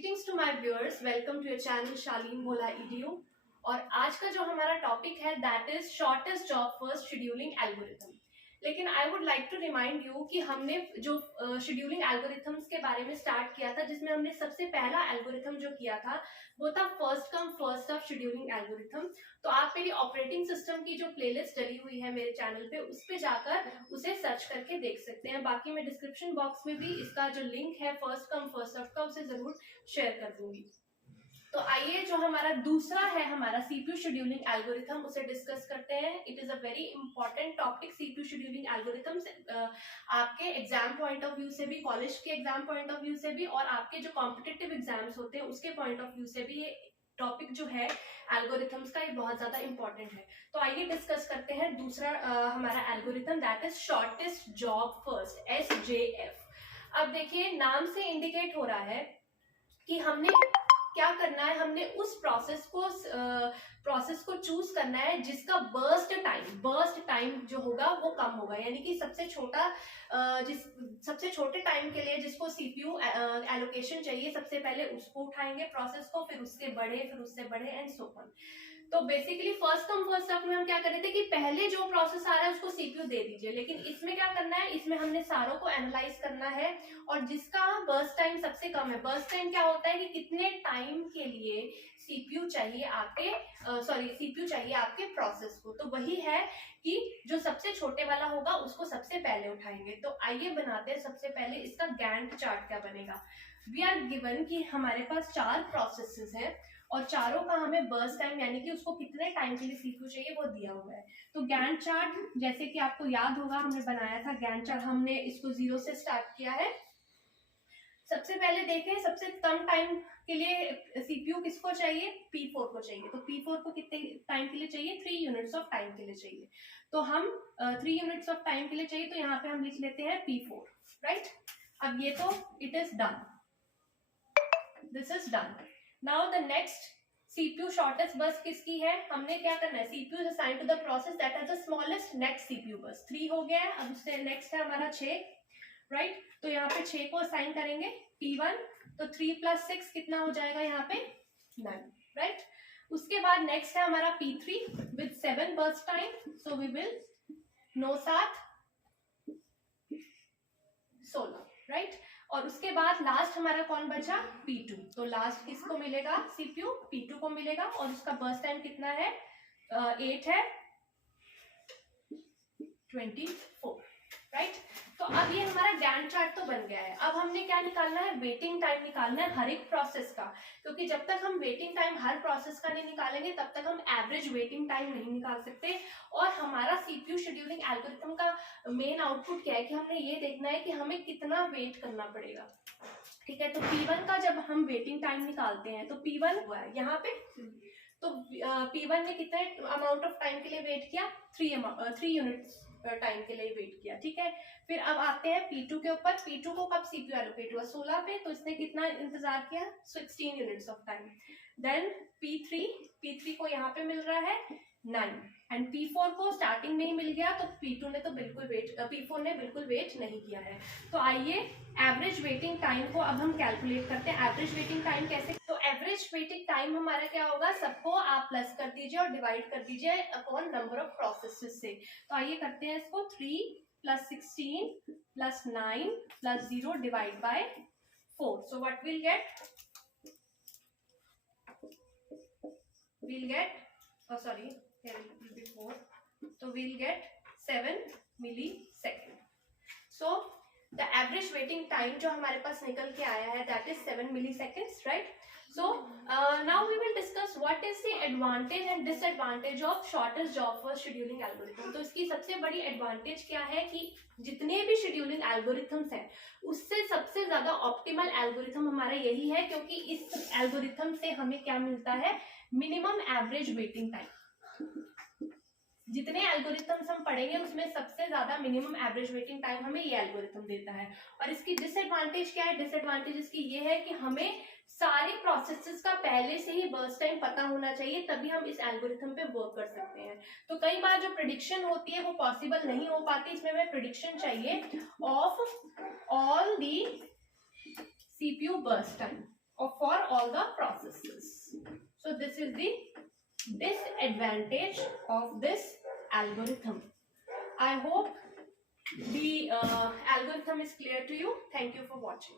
Greetings to my viewers. Welcome to your channel Shaleen Bhola EDU. और आज का जो हमारा टॉपिक है that is shortest job first scheduling algorithm. लेकिन I would like to remind you कि हमने जो शेड्यूलिंग एल्गोरिथम्स के बारे में स्टार्ट किया था, जिसमें हमने सबसे पहला एल्गोरिथम जो किया था वो था first come first serve scheduling algorithm. तो आप मेरी ऑपरेटिंग सिस्टम की जो प्लेलिस्ट डली हुई है मेरे चैनल पे, उस पे जाकर उसे सर्च करके देख सकते हैं. बाकी मैं डिस्क्रिप्शन बॉक्स में भी इसका जो लिंक है फर्स्ट कम फर्स्ट सर्व का, उसे जरूर शेयर कर दूंगी. तो आइए जो हमारा दूसरा है हमारा सीपीयू शेड्यूलिंग एल्गोरिथम, उसे डिस्कस करते हैं. It is a very important topic. CPU scheduling algorithms आपके एग्जाम पॉइंट ऑफ व्यू से भी, कॉलेज के एग्जाम पॉइंट ऑफ व्यू से भी, और आपके जो कॉम्पिटिटिव एग्जाम्स होते हैं उसके पॉइंट ऑफ व्यू से भी ये टॉपिक जो है एल्गोरिथम्स का, ये बहुत ज्यादा इंपॉर्टेंट है. तो आइए डिस्कस करते हैं दूसरा हमारा algorithm that is shortest job first, SJF. अब देखिए नाम से इंडिकेट हो रहा है कि हमने क्या करना है, हमने उस प्रोसेस को चूज करना है जिसका बर्स्ट टाइम जो होगा वो कम होगा. यानी कि सबसे छोटे टाइम के लिए जिसको सीपीयू एलोकेशन चाहिए, सबसे पहले उसको उठाएंगे प्रोसेस को, फिर उससे बढ़े एंड सो ऑन. तो basically first come first serve में हम क्या कर रहे थे कि पहले जो प्रोसेस आ रहा है उसको सीपीयू दे दीजिए. लेकिन इसमें क्या करना है, इसमें हमने सारों को एनालाइज करना है, और जिसका बर्स्ट टाइम सबसे कम है. बर्स्ट टाइम क्या होता है कि कितने टाइम के लिए सीपीयू चाहिए आपके प्रोसेस को. तो वही है कि जो सबसे छोटे वाला होगा उसको सबसे पहले उठाएंगे. तो आइए बनाते हैं. सबसे पहले इसका गैंट चार्ट क्या बनेगा. वी आर गिवन कि हमारे पास 4 प्रोसेसेस हैं और चारों का हमें बर्स्ट टाइम यानी कि उसको कितने टाइम के लिए सीपीयू चाहिए वो दिया हुआ है. तो गैंट चार्ट जैसे कि आपको याद होगा हमने बनाया था गैंट चार्ट. हमने इसको 0 से स्टार्ट किया है. सबसे पहले देखें सबसे कम टाइम के लिए सीपीयू किसको चाहिए, P4 को चाहिए. तो P4 को कितने टाइम के लिए चाहिए, 3 यूनिट्स ऑफ टाइम के लिए चाहिए. तो हम 3 यूनिट्स ऑफ टाइम के लिए चाहिए, तो यहाँ पे हम लिख लेते हैं P4, राइट. अब ये तो it is done, this is done. Now the next CPU shortest burst किसकी है, हमने क्या करना है, CPU is assigned to the process that has the smallest next CPU burst. 3 हो गया है. अब उससे नेक्स्ट है हमारा 6, राइट. तो यहाँ पे 6 को असाइन करेंगे P1. तो 3 + 6 कितना हो जाएगा यहाँ पे 9, राइट. उसके बाद नेक्स्ट है हमारा P3 with 7 burst time. So we will 9 7 16, right. और उसके बाद लास्ट हमारा कौन बचा, P2. तो लास्ट किसको मिलेगा, CPU P2 को मिलेगा. और उसका बर्स्ट टाइम कितना है, 8 है 24, राइट. तो अब ये हमारा गैंट चार्ट तो बन गया है. अब हमने क्या निकालना है, वेटिंग टाइम निकालना है हर एक प्रोसेस का. क्योंकि जब तक हम वेटिंग टाइम हर प्रोसेस का नहीं निकालेंगे तब तक हम एवरेज वेटिंग टाइम नहीं निकाल सकते. और हमारा सीपीयू शेड्यूलिंग एल्गोरिथम का मेन आउटपुट क्या है कि हमने ये देखना है कि हमें कितना वेट करना पड़ेगा, ठीक है. तो P1 का जब हम वेटिंग टाइम निकालते हैं तो P1 हुआ है यहाँ पे. तो P1 ने कितने अमाउंट ऑफ टाइम के लिए वेट किया, 3 यूनिट्स टाइम के लिए वेट किया, ठीक है. फिर अब आते हैं P2 के ऊपर. P2 को कब सीपीयू एलोकेट हुआ, 16 पे. तो इसने कितना इंतजार किया, 16 units of time. Then P3 को यहाँ पे मिल रहा है 9 एंड P4 को स्टार्टिंग में ही मिल गया. तो P4 ने बिल्कुल वेट नहीं किया है. तो आइए एवरेज वेटिंग टाइम को अब हम कैलकुलेट करते हैं. एवरेज वेटिंग टाइम कैसे, तो एवरेज वेटिंग टाइम हमारा क्या होगा, सबको आप प्लस कर दीजिए और डिवाइड कर दीजिए अपॉन नंबर ऑफ प्रोसेसेस से. तो आइए करते हैं इसको. 3 + 16 + 9 + 0 divide by 4. So what will get, here will be 4. So we'll get 7 millisecond. So the average waiting time जो हमारे पास निकल के आया है that is 7 milliseconds, right? So now we will discuss what is the advantage and disadvantage of shortest job first scheduling algorithm. तो इसकी सबसे बड़ी एडवांटेज क्या है कि जितने भी शेड्यूलिंग एल्गोरिथम्स हैं उससे सबसे ज्यादा ऑप्टिमल एल्गोरिथम हमारा यही है, क्योंकि इस एल्गोरिथम से हमें क्या मिलता है, मिनिमम एवरेज वेटिंग टाइम. जितने एल्गोरिथम्स हम पढ़ेंगे उसमें सबसे ज्यादा मिनिमम एवरेज वेटिंग टाइम हमें ये एल्गोरिथम देता है. और इसकी डिसएडवांटेज क्या है, डिसएडवांटेज इसकी ये है कि हमें सारे प्रोसेसेस का पहले से ही बर्स्ट टाइम पता होना चाहिए, तभी हम इस एल्गोरिथम पे वर्क कर सकते हैं. तो कई बार जो प्रेडिक्शन होती है वो पॉसिबल नहीं हो पाती. इसमें हमें प्रेडिक्शन चाहिए of all the CPU burst time और for this is the disadvantage of this algorithm. I hope the algorithm is clear to you. Thank you for watching.